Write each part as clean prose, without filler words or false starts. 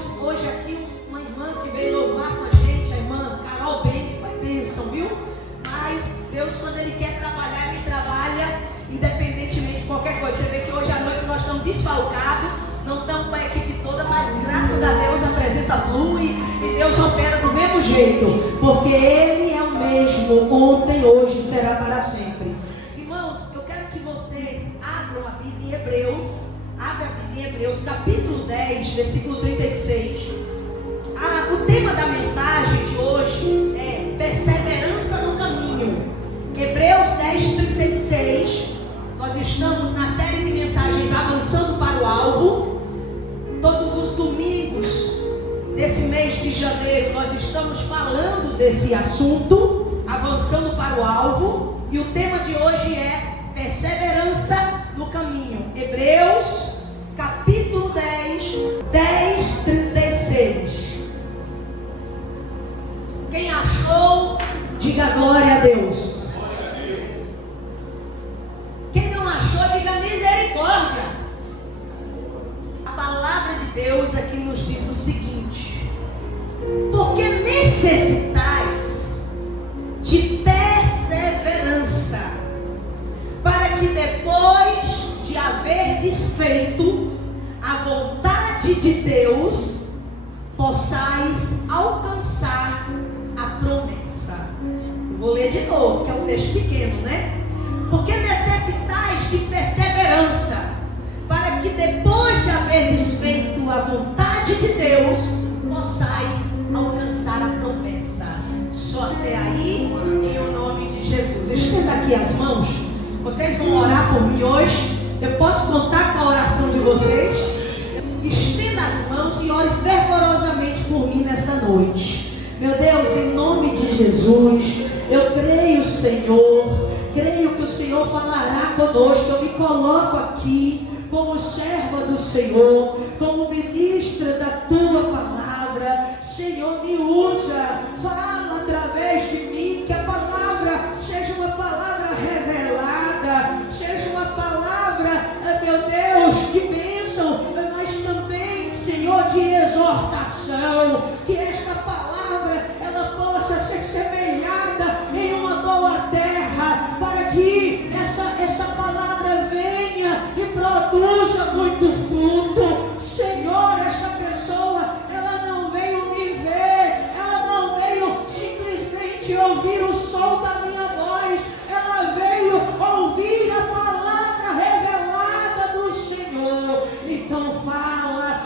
temos hoje aqui uma irmã que veio louvar com a gente, a irmã Carol Bem, que foi bênção, viu? Mas Deus, quando Ele quer trabalhar, Ele trabalha independentemente de qualquer coisa. Você vê que hoje à noite nós estamos desfalcados, não estamos com a equipe toda, mas graças a Deus a presença flui e Deus opera do mesmo jeito, porque Ele é o mesmo, ontem, hoje e será para sempre. Irmãos, eu quero que vocês abram a Bíblia em Hebreus. Abre a Bíblia em Hebreus, capítulo 10, versículo 36. O tema da mensagem de hoje é perseverança no caminho. Hebreus 10, 36. Nós estamos na série de mensagens Avançando para o Alvo. Todos os domingos desse mês de janeiro nós estamos falando desse assunto, avançando para o alvo. E o tema de hoje é perseverança no caminho. Hebreus, capítulo 10, 36. Quem achou, diga glória a Deus. Quem não achou, diga misericórdia. A palavra de Deus aqui nos diz o seguinte: porque necessitais de perseverança, para que depois de haver desfeito a vontade de Deus, possais alcançar a promessa. Vou ler de novo, que é um texto pequeno, né? Porque necessitais de perseverança, para que depois de haver desfeito a vontade de Deus, possais alcançar a promessa. Só até aí, em o nome de Jesus. Estenda aqui as mãos. Vocês vão orar por mim hoje. Eu posso contar com a oração de vocês? Estenda as mãos e ore fervorosamente por mim nessa noite. Meu Deus, em nome de Jesus, eu creio, Senhor, creio que o Senhor falará conosco. Eu me coloco aqui como serva do Senhor, como ministra da Tua palavra. Senhor, me usa, fala através de mim, que a palavra seja uma palavra revelada, seja uma palavra, meu Deus, de bênção, mas também, Senhor, de exortação, que esta palavra, ela possa ser semeada em uma boa terra, para que essa palavra venha e produza muito fruto. Senhor, esta pessoa, ela não veio me ver, ela não veio simplesmente ouvir o som da minha voz, ela veio ouvir a palavra revelada do Senhor. Então fala,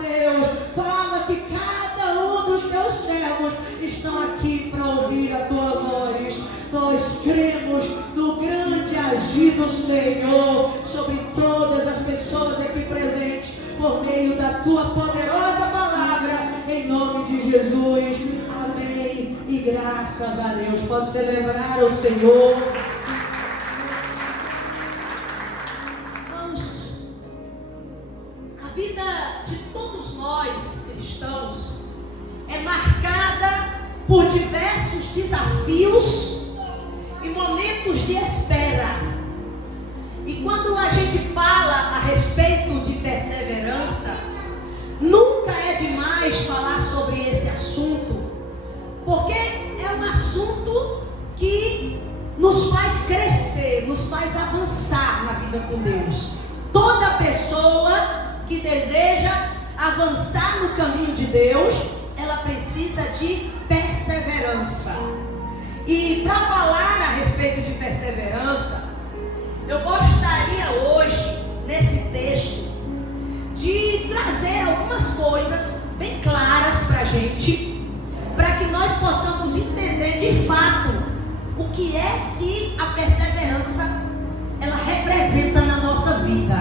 Deus, fala, que cada um dos teus servos estão aqui para ouvir a tua voz. Nós cremos no grande agir do Senhor sobre todas as pessoas aqui presentes, por meio da tua poderosa palavra, em nome de Jesus. Amém. E graças a Deus. Pode celebrar o Senhor. Irmãos, a vida de todos nós cristãos é marcada por diversos desafios e momentos de espera. E quando a gente fala a respeito de perseverança, nunca é demais falar sobre esse assunto, porque é um assunto que nos faz crescer, nos faz avançar na vida com Deus. Toda pessoa que deseja avançar no caminho de Deus, ela precisa de perseverança. E para falar a respeito de perseverança, eu gostaria hoje, nesse texto, de trazer algumas coisas bem claras para a gente, para que nós possamos entender de fato o que é que a perseverança ela representa na nossa vida.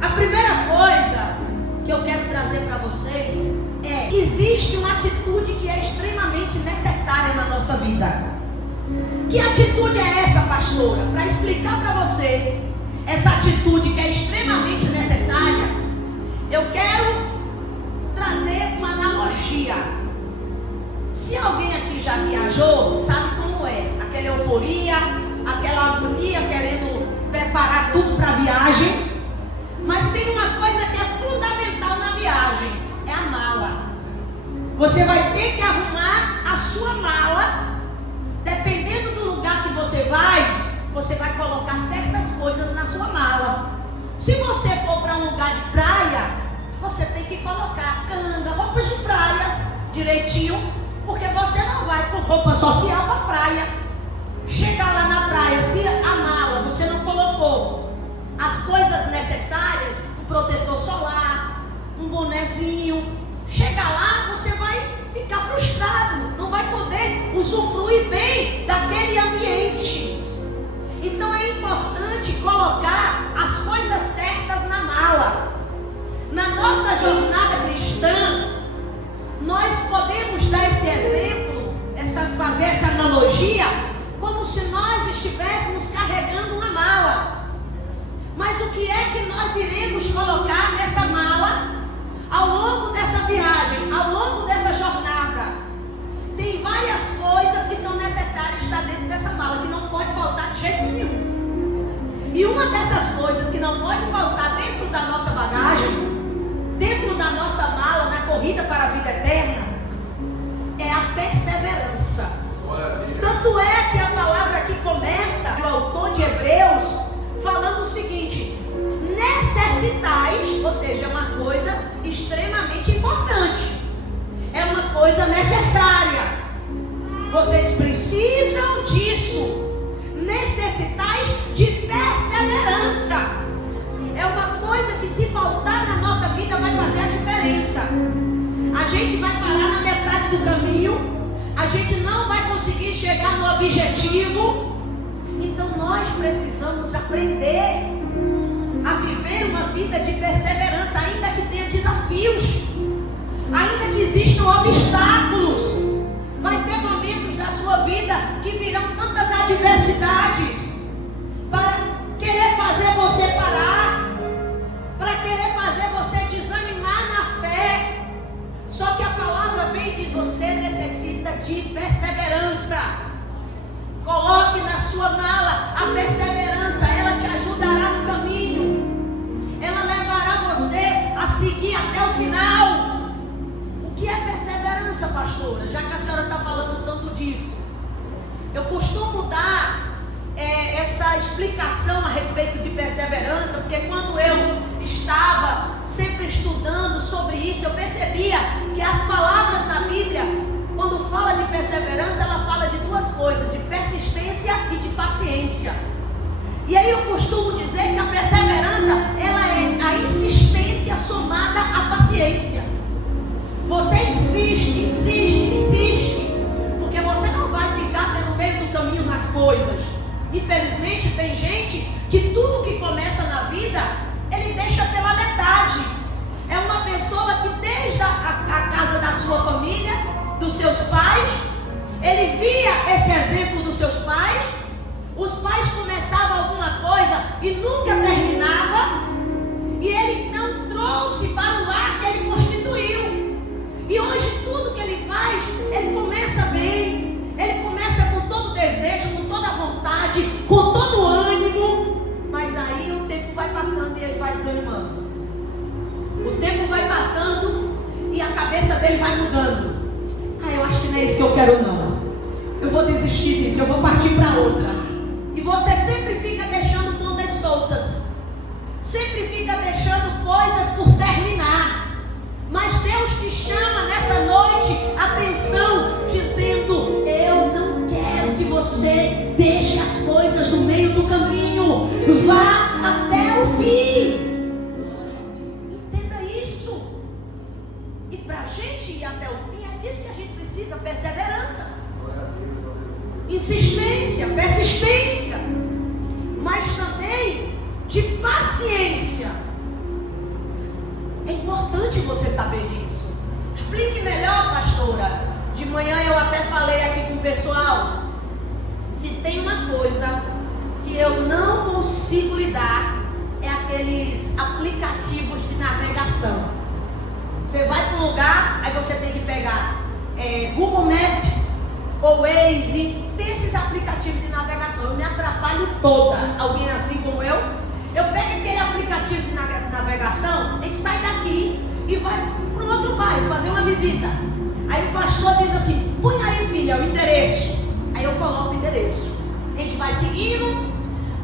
A primeira coisa que eu quero trazer para vocês é: existe uma atitude que é extremamente necessária na nossa vida. Que atitude é essa, pastora? Para explicar para você essa atitude que é extremamente necessária, eu quero trazer uma analogia. Se alguém aqui já viajou, sabe como é aquela euforia, aquela agonia, querendo preparar tudo para a viagem. Mas tem uma coisa que é fundamental na viagem: Você vai ter que arrumar a sua mala. Dependendo do lugar que você vai colocar certas coisas na sua mala. Se você for para um lugar de praia, você tem que colocar canga, roupas de praia direitinho, porque você não vai com roupa social para a praia. Chegar lá na praia, se a mala você não colocou as coisas necessárias, um protetor solar, um bonezinho, chegar lá você vai ficar frustrado, não vai poder usufruir bem daquele ambiente. Então é importante colocar as coisas certas na mala. Na nossa jornada cristã, nós podemos dar esse exemplo, fazer essa analogia, como se nós estivéssemos carregando uma mala. Mas o que é que nós iremos colocar nessa mala ao longo dessa viagem, ao longo dessa jornada? Tem várias coisas que são necessárias estar dentro dessa mala, que não pode faltar de jeito nenhum. E uma dessas coisas que não pode faltar dentro da nossa bagagem, dentro da nossa mala, na corrida para a vida eterna, é a perseverança. Tanto é que a palavra aqui começa, o autor de Hebreus, falando o seguinte: necessitais, ou seja, é uma coisa extremamente importante, é uma coisa necessária. Vocês precisam disso. Necessitais de perseverança. É uma coisa que, se faltar na nossa vida, vai fazer a diferença. A gente vai parar na metade do caminho, a gente não vai conseguir chegar no objetivo. Então nós precisamos aprender a viver uma vida de perseverança, ainda que tenha desafios, ainda que existam obstáculos. Vai ter momentos da sua vida que virão tantas adversidades para querer fazer você parar, para querer fazer você desanimar na fé. Só que a palavra vem e diz: você necessita de perseverança. Coloque na sua mala a perseverança. Ela te ajudará no caminho, ela levará você a seguir até o final. O que é perseverança, pastora? Já que a senhora está falando tanto disso, eu costumo dar essa explicação a respeito de perseverança, porque quando eu estava sempre estudando sobre isso, eu percebia que as palavras na Bíblia, quando fala de perseverança, ela fala de duas coisas: de persistência e de paciência. E aí eu costumo dizer que a perseverança, ela é a insistência somada à paciência. Você insiste, porque você não vai ficar pelo meio do caminho nas coisas. Infelizmente tem gente que tudo que começa na vida, ele deixa pela metade. É uma pessoa que desde a casa da sua família, dos seus pais, ele via esse exemplo dos seus pais. Os pais começavam alguma coisa e nunca terminava, e ele então trouxe para o lar que ele constituiu. E hoje tudo que ele faz, ele começa bem, ele começa com todo desejo, com toda vontade, com todo ânimo, mas aí o tempo vai passando e ele vai desanimando. O tempo vai passando e a cabeça dele vai mudando. Eu acho que não é isso que eu quero não. Eu vou desistir disso, eu vou partir para outra. E você sempre fica deixando pontas soltas, sempre fica deixando coisas por terminar. Mas Deus te chama nessa noite, atenção, dizendo: eu não quero que você deixe as coisas no meio do caminho, vá até o fim. Entenda isso. E para a gente ir até o fim, é disso que a gente precisa: perseverança, insistência, persistência, mas também de paciência. É importante você saber disso. Explique melhor, pastora. De manhã eu até falei aqui com o pessoal: se tem uma coisa que eu não consigo lidar, é aqueles aplicativos de navegação. Você vai para um lugar, aí você tem que pegar Google Maps ou Waze. Tem esses aplicativos de navegação. Eu me atrapalho toda. Alguém assim como eu? Eu pego aquele aplicativo de navegação, a gente sai daqui e vai para um outro bairro fazer uma visita. Aí o pastor diz assim: põe aí, filha, o endereço. Aí eu coloco o endereço. A gente vai seguindo.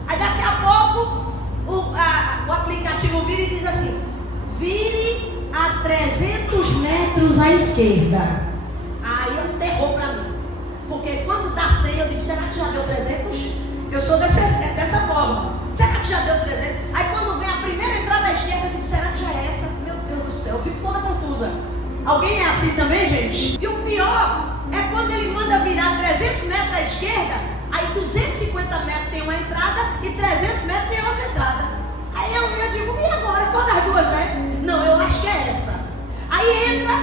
Aí daqui a pouco o aplicativo vira e diz assim: vire a 300 metros à esquerda. Aí é um terror para mim. Porque quando dá 100, eu digo: será que já deu 300? Eu sou dessa forma. Será que já deu 300? Aí quando vem a primeira entrada à esquerda, eu digo: será que já é essa? Meu Deus do céu, eu fico toda confusa. Alguém é assim também, gente? E o pior é quando ele manda virar 300 metros à esquerda, aí 250 metros tem uma entrada e 300 metros tem outra entrada. Aí eu digo: e agora? Qual das duas é? Não, eu acho que é essa. Aí entra,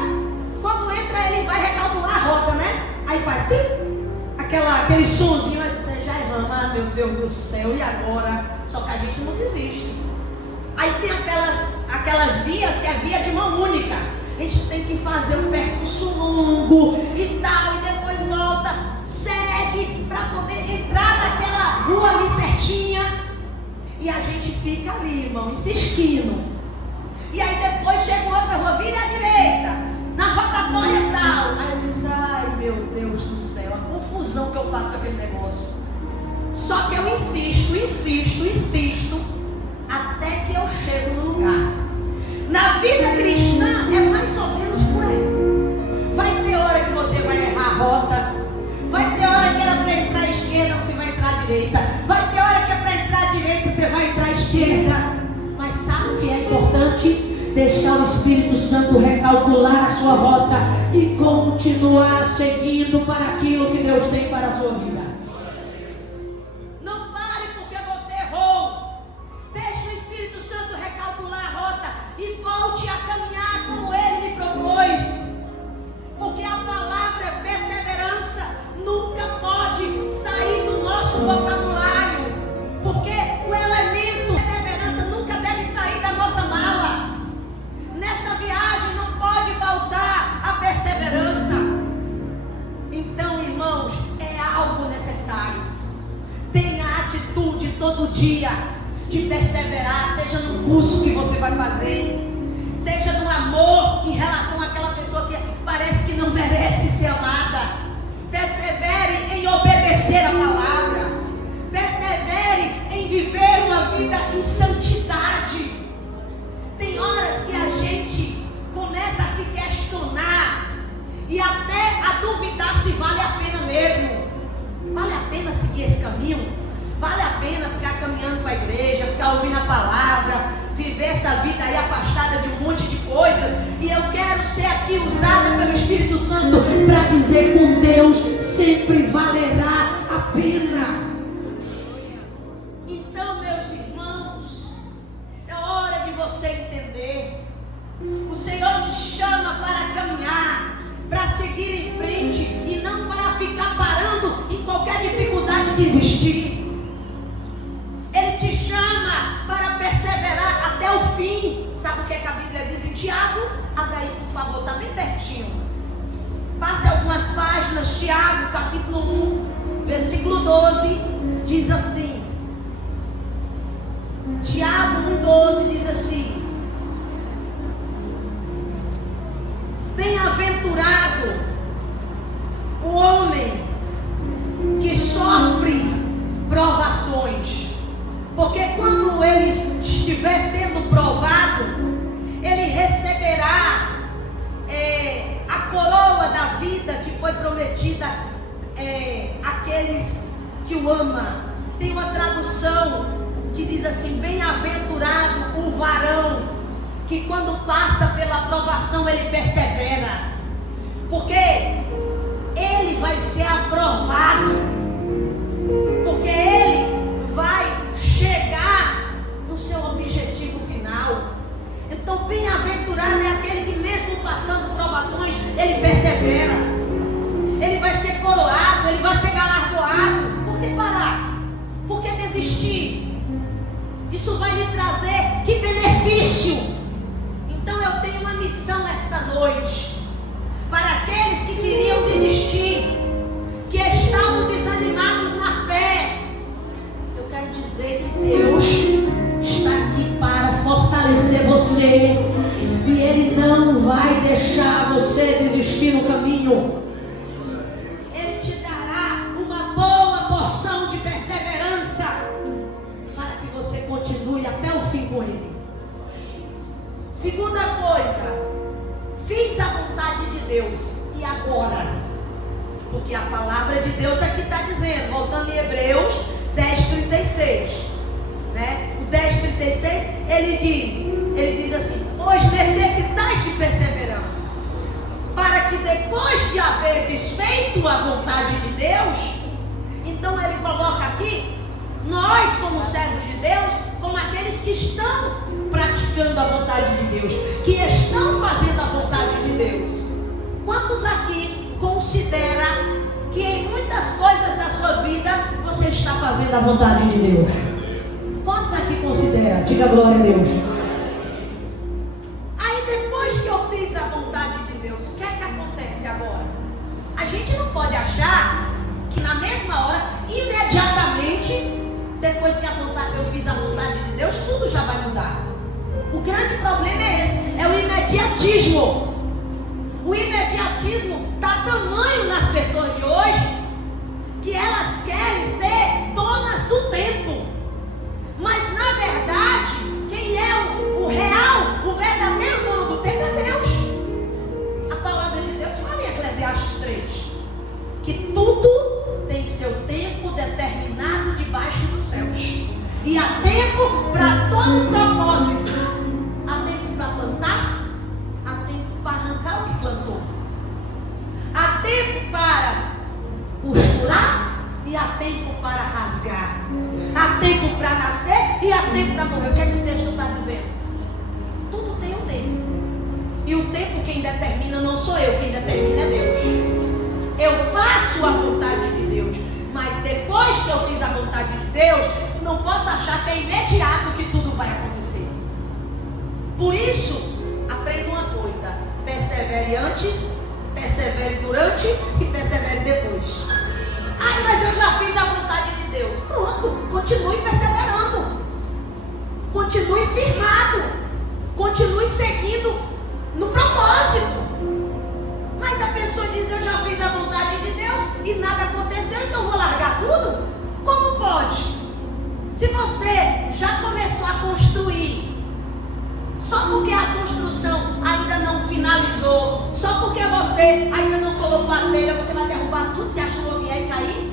quando entra ele vai recalcular a rota, né? Aí faz aquele sonzinho, aí diz: já erramos, ah, meu Deus do céu, e agora? Só que a gente não desiste. Aí tem aquelas vias que é via de mão única. A gente tem que fazer um percurso longo e tal, e depois volta, segue para poder entrar naquela rua ali certinha. E a gente fica ali, irmão, insistindo. E aí depois chega outra rua, vira à direita, na rotatória tal. Aí eu disse: ai meu Deus do céu, a confusão que eu faço com aquele negócio. Só que eu insisto, até que eu chego no lugar. Na vida cristã é mais ou menos por aí. Vai ter hora que você vai errar a rota. Vai ter hora que era para entrar à esquerda, você vai entrar à direita. Vai ter hora que é para entrar à direita, você vai entrar à esquerda. Mas sabe o que é importante? Deixar o Espírito Santo recalcular a sua rota e continuar seguindo para aquilo que Deus tem para a sua vida. Não pare porque você errou. Deixe o Espírito Santo recalcular a rota e volte a caminhar como Ele lhe propôs. Porque a palavra perseverança nunca pode sair do nosso vocabulário. Porque o elemento perseverança nunca deve sair da nossa mala. Nessa viagem não pode faltar a perseverança. Então, irmãos, é algo necessário. Tenha a atitude todo dia de perseverar, seja no curso que você vai fazer, seja no amor em relação àquela pessoa que parece que não merece ser amada. Persevere em obedecer a palavra. Persevere em viver uma vida em santidade. Tem horas que a gente começa a se questionar e até a duvidar se vale a pena mesmo. Vale a pena seguir esse caminho? Vale a pena ficar caminhando com a igreja, ficar ouvindo a palavra, viver essa vida aí afastada de um monte de coisas? E eu quero ser aqui usada pelo Espírito Santo para dizer: com Deus sempre valerá a pena. Então, meus irmãos, é hora de você entender. O Senhor te chama para caminhar, para seguir em frente e não para ficar parando em qualquer dificuldade que existir. Ele te chama para perseverar até o fim. Sabe o que a Bíblia diz em Tiago? Abra aí, por favor, está bem pertinho. Passe algumas páginas. Tiago, capítulo 1, versículo 12, diz assim. Tiago 1,12 diz assim: bem-aventurado o homem que sofre provações, porque quando ele estiver sendo provado, ele receberá a coroa da vida que foi prometida àqueles que o amam. Tem uma tradução que diz assim: bem-aventurado o varão que quando passa pela provação ele persevera, porque ele vai ser aprovado, porque ele vai chegar no seu objetivo final. Então, bem-aventurado é aquele que mesmo passando provações, ele persevera. Ele vai ser coroado, ele vai ser galardoado. Por que parar? Por que desistir? Isso vai lhe trazer que benefício? Então eu tenho uma missão esta noite para aqueles que queriam desistir, que estavam desanimados na fé. Eu quero dizer que Deus está aqui para fortalecer você, E Ele não vai deixar você desistir no caminho. Ele te dará uma boa porção de perseverança para que você continue até o fim com Ele. Segunda coisa, fiz a vontade de Deus. E agora? Porque a palavra de Deus aqui está dizendo, voltando em Hebreus 10:36, né? O 10:36 ele diz assim: pois necessitais de perseverança, para que depois de haver desfeito a vontade de Deus. Então ele coloca aqui nós, como servos de Deus, como aqueles que estão praticando a vontade de Deus, que estão fazendo a vontade de Deus. Quantos aqui considera que em muitas coisas da sua vida você está fazendo a vontade de Deus? Quantos aqui considera? Diga glória a Deus. Aí depois que eu fiz a vontade de Deus, o que é que acontece agora? A gente não pode achar que na mesma hora, imediatamente, depois que eu fiz a vontade de Deus, tudo já vai mudar. O grande problema é esse, é o imediatismo. O imediatismo está tamanho nas pessoas de hoje que elas querem ser donas do tempo. Mas na verdade, quem é o real, o verdadeiro dono do tempo é Deus. A palavra de Deus fala em Eclesiastes 3 que tudo tem seu tempo determinado debaixo dos céus. E há tempo para todo propósito. Há tempo para plantar, há tempo para arrancar o que plantou. Há tempo para costurar e há tempo para rasgar. Há tempo para nascer e há tempo para morrer. O que é que o texto está dizendo? Tudo tem um tempo. E o tempo quem determina não sou eu, quem determina é Deus. Eu faço a vontade de Deus, mas depois que eu fiz a vontade de Deus, não posso achar que é imediato que tudo vai acontecer. Por isso, aprenda uma coisa: persevere antes, persevere durante e persevere depois. Ai, mas eu já fiz a vontade de Deus. Pronto, continue perseverando, continue firmado, continue seguindo no propósito. Mas a pessoa diz: eu já fiz a vontade de Deus e nada aconteceu, então eu vou largar tudo? Como pode? Se você já começou a construir, só porque a construção ainda não finalizou, só porque você ainda não colocou a telha, você vai derrubar tudo se a chuva vier e cair?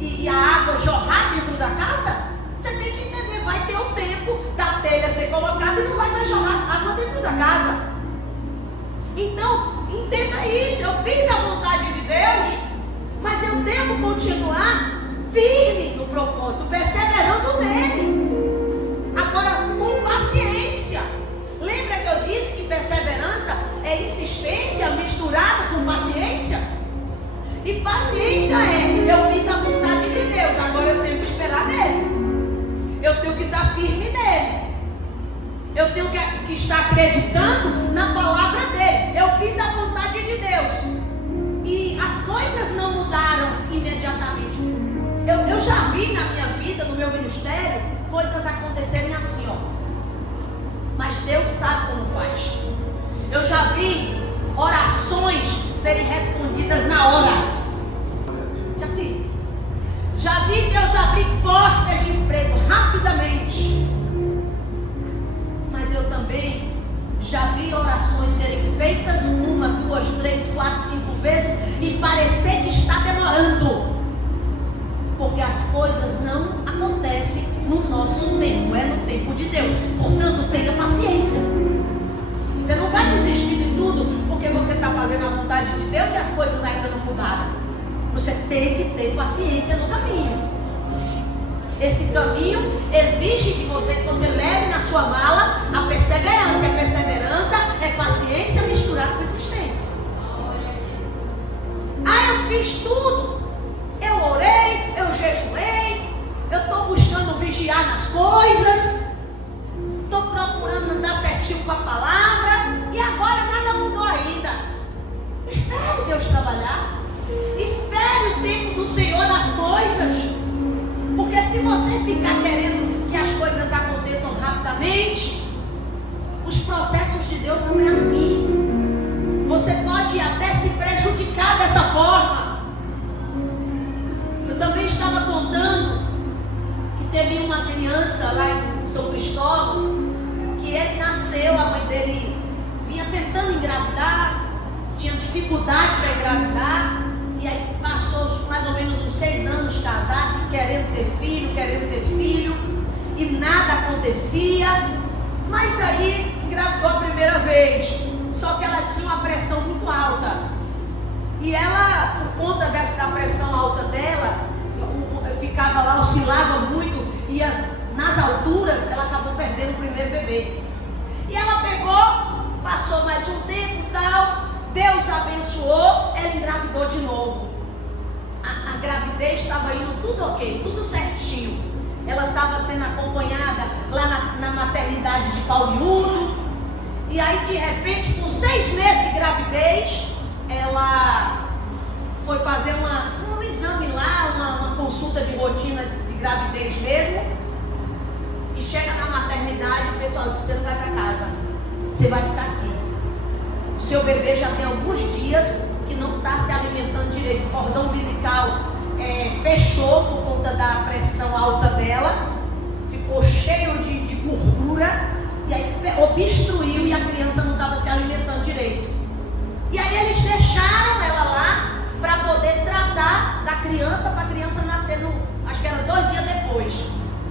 E a água jorrar dentro da casa? Você tem que entender, vai ter o tempo da telha ser colocada e não vai mais jorrar água dentro da casa. Então, entenda isso. Eu fiz a vontade de Deus, mas eu devo continuar firme no propósito, perseverando nele. Agora, com paciência. Lembra que eu disse que perseverança é insistência misturada com paciência? E paciência é: eu fiz a vontade de Deus, agora eu tenho que esperar nele. Eu tenho que estar firme nele. Eu tenho que estar acreditando na palavra dele. Eu fiz a vontade de Deus e as coisas não mudaram imediatamente. Eu já vi na minha vida, no meu ministério, coisas acontecerem assim, ó. Mas Deus sabe como faz. Eu já vi orações serem respondidas na hora. Já vi. Já vi Deus abrir portas de emprego rapidamente. Mas eu também já vi orações serem feitas 1, 2, 3, 4, 5 vezes e parecer que está demorando. Porque as coisas não acontecem no nosso tempo, é no tempo de Deus. Portanto, tenha paciência. Você não vai desistir de tudo porque você está fazendo a vontade de Deus e as coisas ainda não mudaram. Você tem que ter paciência no caminho. Esse caminho exige que você leve na sua mala a perseverança. A perseverança é paciência misturada com insistência. Ah, eu fiz tudo. Eu orei, eu jejuei, eu estou buscando vigiar nas coisas, estou procurando andar certinho com a palavra, e agora nada mudou ainda. Espere Deus trabalhar. Espere o tempo do Senhor nas coisas. Porque se você ficar querendo que as coisas aconteçam rapidamente, os processos de Deus teve uma criança lá em São Cristóvão, que ele nasceu, a mãe dele vinha tentando engravidar, tinha dificuldade para engravidar, e aí passou mais ou menos uns 6 anos casado, querendo ter filho, e nada acontecia, mas aí engravidou a primeira vez, só que ela tinha uma pressão muito alta, e ela, por conta dessa pressão alta dela, ficava lá, oscilava muito, ia nas alturas, ela acabou perdendo o primeiro bebê. E ela pegou, passou mais um tempo e tal, Deus abençoou, ela engravidou de novo. A gravidez estava indo tudo ok, tudo certinho. Ela estava sendo acompanhada lá na maternidade de Pauliúdo. E aí, de repente, com 6 meses de gravidez, ela foi fazer um exame lá, uma consulta de rotina de gravidez mesmo. E chega na maternidade, o pessoal disse: você não vai para casa, você vai ficar aqui. O seu bebê já tem alguns dias que não está se alimentando direito. O cordão umbilical fechou por conta da pressão alta dela, ficou cheio de gordura, e aí obstruiu e a criança não estava se alimentando direito. E aí eles deixaram ela lá para poder tratar da criança, para a criança nascer, acho que era 2 dias depois.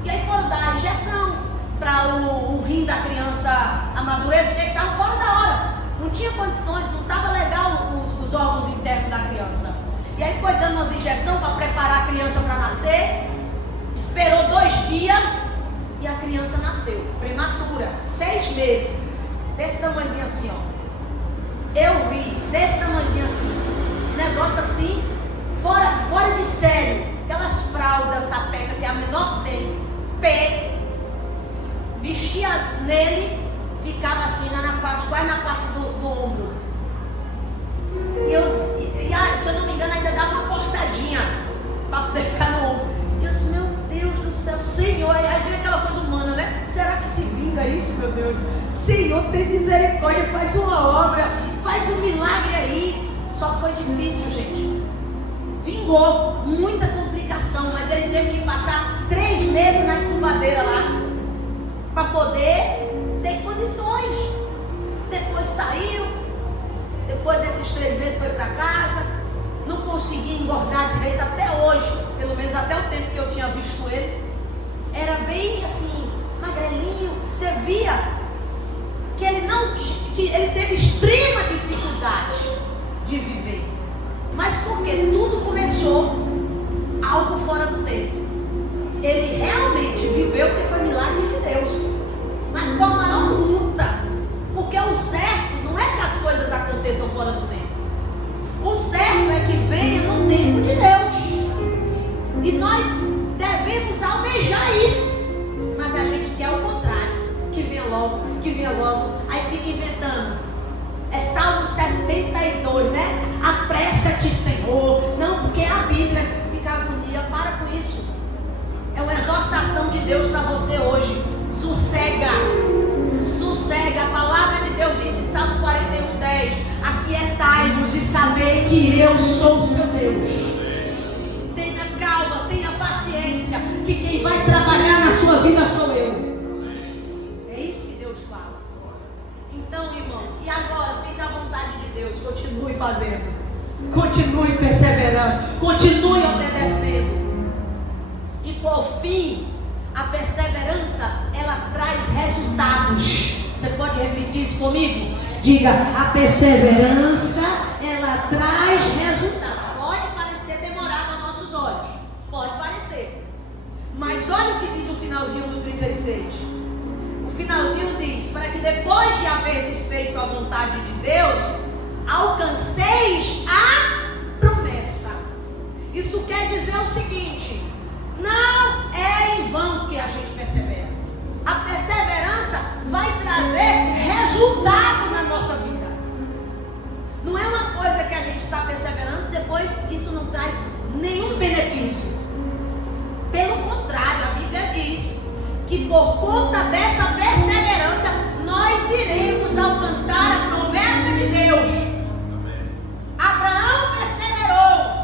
E aí foram dar a injeção para o rim da criança amadurecer, que estava fora da hora. Não tinha condições, não estava legal os órgãos internos da criança. E aí foi dando umas injeções para preparar a criança para nascer. Esperou 2 dias e a criança nasceu, prematura, 6 meses. Desse tamanhozinho assim, ó. Eu vi, desse tamanhozinho assim. Negócio assim, fora de sério. Aquelas fraldas sapeca que é a menor que tem, pé, vestia nele, ficava assim quase na parte do ombro. E se eu não me engano, ainda dava uma cortadinha para poder ficar no ombro. E eu disse: meu Deus do céu, Senhor. Aí vem aquela coisa humana, né? Será que se vinga isso, meu Deus? Senhor, tem misericórdia, faz uma obra, faz um milagre aí. Só que foi difícil, gente. Vingou, muita complicação, mas ele teve que passar 3 meses na incubadeira lá, para poder ter condições. Depois saiu, depois desses 3 meses foi para casa, não conseguia engordar direito até hoje, pelo menos até o tempo que eu tinha visto ele, era bem assim, magrelinho. Você via que ele teve extrema dificuldade de viver. Mas porque tudo começou algo fora do tempo. Ele realmente viveu porque foi milagre de Deus, mas com a maior luta, porque o certo não é que as coisas aconteçam fora do tempo. O certo é que venha no tempo de Deus, e nós devemos almejar isso. Mas a gente quer o contrário, que venha logo, aí fica inventando. É Salmo 72, né? Apressa-te, Senhor. Não, porque a Bíblia fica agonia. Para com isso. É uma exortação de Deus para você hoje. Sossega. A palavra de Deus diz em Salmo 41:10: aquietai-vos e sabei que eu sou o seu Deus. Tenha calma, tenha paciência, que quem vai trabalhar na sua vida sou eu. É isso que Deus fala. Então, irmão, e agora? Fiz a vontade de Deus. Continue fazendo, continue perseverando, continue obedecendo. E por fim, a perseverança, ela traz resultados. Você pode repetir isso comigo? Diga: a perseverança, ela traz resultados. Pode parecer demorado aos nossos olhos, pode parecer, mas olha o que diz o finalzinho do 36. O finalzinho diz: para que depois de haver desfeito a vontade de Deus, alcanceis a promessa. Isso quer dizer o seguinte: não é em vão que a gente persevera. A perseverança vai trazer resultado na nossa vida. Não é uma coisa que a gente está perseverando e depois isso não traz nenhum benefício. Pelo contrário, a Bíblia diz que por conta dessa perseverança nós iremos alcançar a promessa de Deus. Abraão perseverou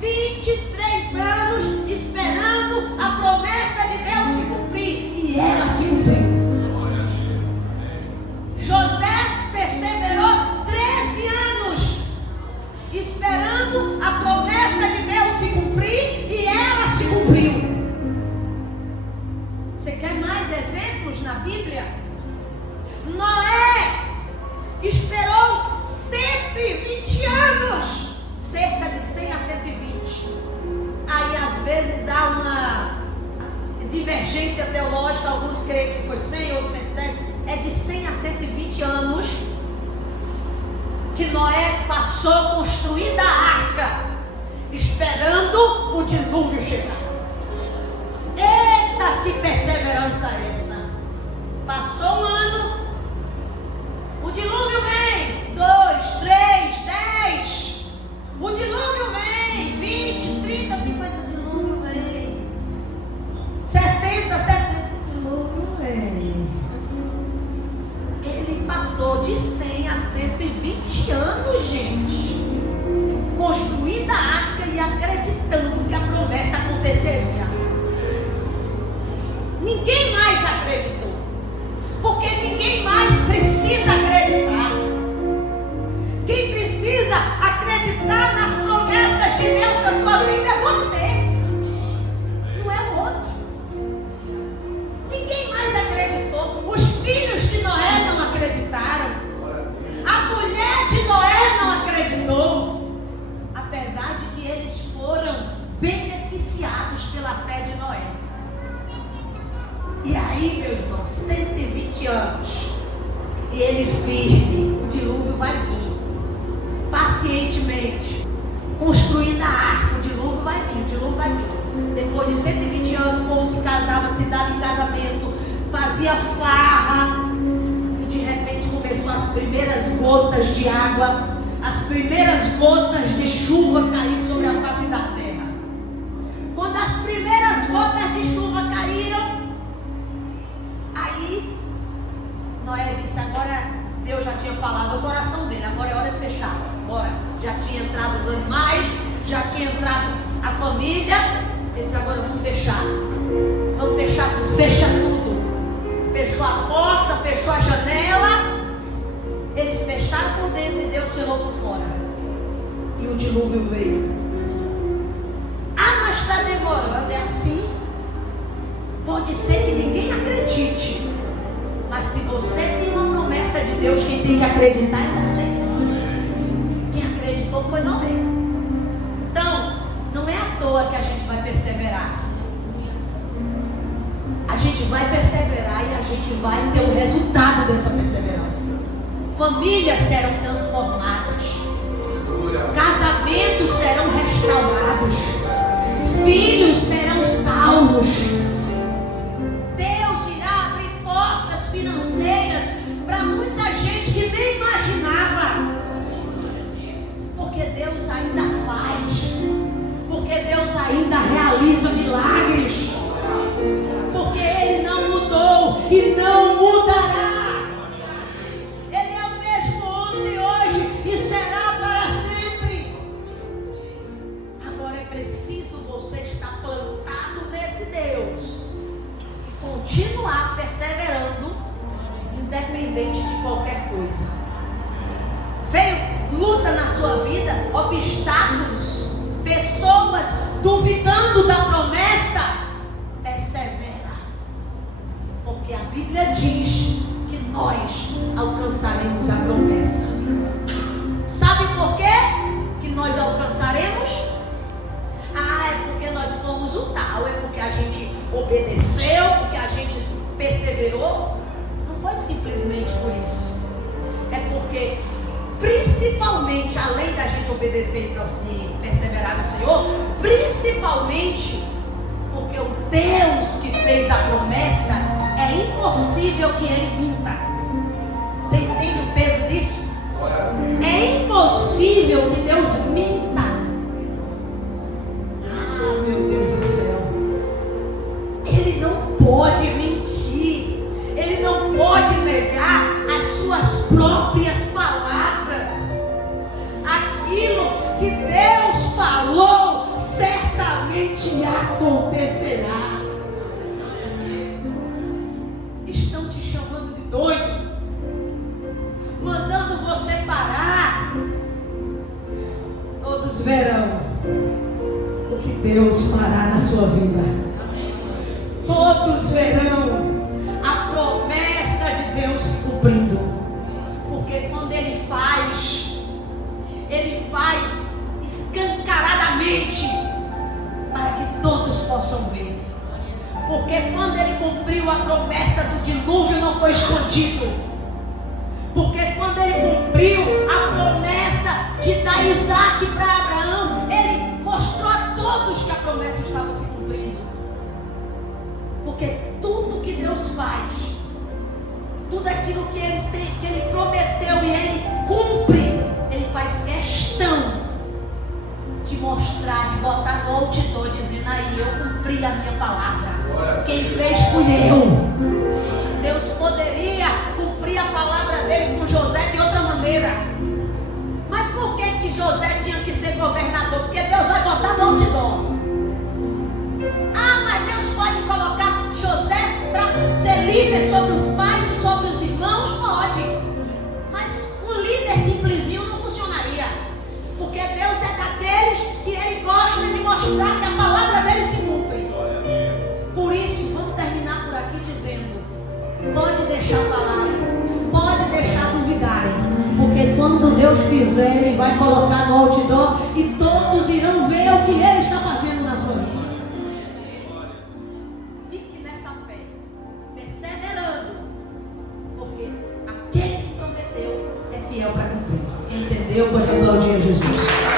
23 anos esperando a promessa Noé esperou 120 anos, cerca de 100 a 120. Aí às vezes há uma divergência teológica, alguns creem que foi 100, outros 110. É de 100 a 120 anos que Noé passou construindo a arca, esperando o dilúvio chegar. Eita, que perseverança é essa! Passou um ano, o dilúvio vem, 2, 3, 10, o dilúvio vem, 20, 30, 50, o dilúvio vem, 60, 70, o dilúvio vem. Ele passou de 100 a 120 anos, gente, construindo a arca e acreditando que a promessa aconteceria. Ninguém mais acreditou, porque ninguém mais precisa acreditar. Quem precisa acreditar nas promessas de Deus na sua vida é você, não é o outro. Ninguém mais acreditou. Os filhos de Noé não acreditaram, a mulher de Noé não acreditou, apesar de que eles foram beneficiados pela fé de Noé. E aí, meu irmão, 120 anos, e ele firme, o dilúvio vai vir, pacientemente, construindo a arca, o dilúvio vai vir, o dilúvio vai vir. Depois de 120 anos, o povo se casava, se dava em casamento, fazia farra, e de repente começou as primeiras gotas de água, as primeiras gotas de chuva cair sobre a face da terra. Quando as primeiras gotas de chuva caíram, aí Noé disse: agora Deus já tinha falado no coração dele, agora é hora de fechar. Bora. Já tinha entrado os animais, já tinha entrado a família. Ele disse: agora vamos fechar. Vamos fechar tudo. Fecha tudo. Fechou a porta, fechou a janela. Eles fecharam por dentro e Deus selou por fora. E o dilúvio veio. Ah, mas está demorando. É assim? Pode ser que ninguém acredite, mas se você tem uma promessa de Deus, quem tem que acreditar é você. Quem acreditou foi Noé. Então, não é à toa que a gente vai perseverar. A gente vai perseverar e a gente vai ter o resultado dessa perseverança. Famílias serão transformadas, casamentos serão restaurados, filhos serão salvos. Financeiras para muita gente que nem imaginava, porque Deus ainda faz, porque Deus ainda realiza milagres, porque Ele não mudou e não mudará. Ele é o mesmo ontem, hoje e será para sempre. Agora é preciso você estar plantado nesse Deus e continuar perseverando, independente de qualquer coisa. Veio luta na sua vida, obstáculos, pessoas duvidando da promessa, persevera, porque a Bíblia diz que nós alcançaremos a promessa. Sabe por quê que nós alcançaremos? Ah, é porque nós fomos o tal, é porque a gente obedeceu, porque a gente perseverou. Não foi simplesmente por isso. É porque, principalmente, além da gente obedecer e perseverar no Senhor, principalmente porque o Deus que fez a promessa, é impossível que Ele minta. Você entende o peso disso? É impossível que Deus minta. Ah, meu Deus do céu. Ele não pode mentir. Ele não pode negar as suas próprias palavras. Aquilo que Deus falou, certamente acontecerá. Estão te chamando de doido, mandando você parar. Todos verão o que Deus fará na sua vida. Todos verão a promessa de Deus se cumprir. cumprindo. Porque quando Ele faz escancaradamente, para que todos possam ver. Porque quando Ele cumpriu a promessa do dilúvio, não foi escondido. Porque quando Ele cumpriu a promessa de dar Isaac para Abraão, Ele mostrou a todos que a promessa estava se cumprindo. Porque tudo que Deus faz, tudo aquilo que Ele prometeu e Ele cumpre, Ele faz questão de mostrar, de botar no outdoor, dizendo: aí eu cumpri a minha palavra. Quem fez fui eu. Deus poderia cumprir a palavra dele com José de outra maneira. Mas por que José tinha que ser governador? Porque Deus vai botar no outdoor. Ah, mas Deus pode colocar José para ser líder sobre os pais e sobre os irmãos? Pode. Mas um líder simplesinho não funcionaria. Porque Deus é daqueles que Ele gosta de mostrar que a palavra dele se cumpre. Por isso, vamos terminar por aqui dizendo: pode deixar falarem, pode deixar duvidarem, porque quando Deus fizer, Ele vai colocar no outdoor e todos irão ver o que Ele está fazendo na sua vida. Fique nessa fé, perseverando, porque aquele que prometeu é fiel para cumprir. Entendeu? Pode aplaudir a Jesus.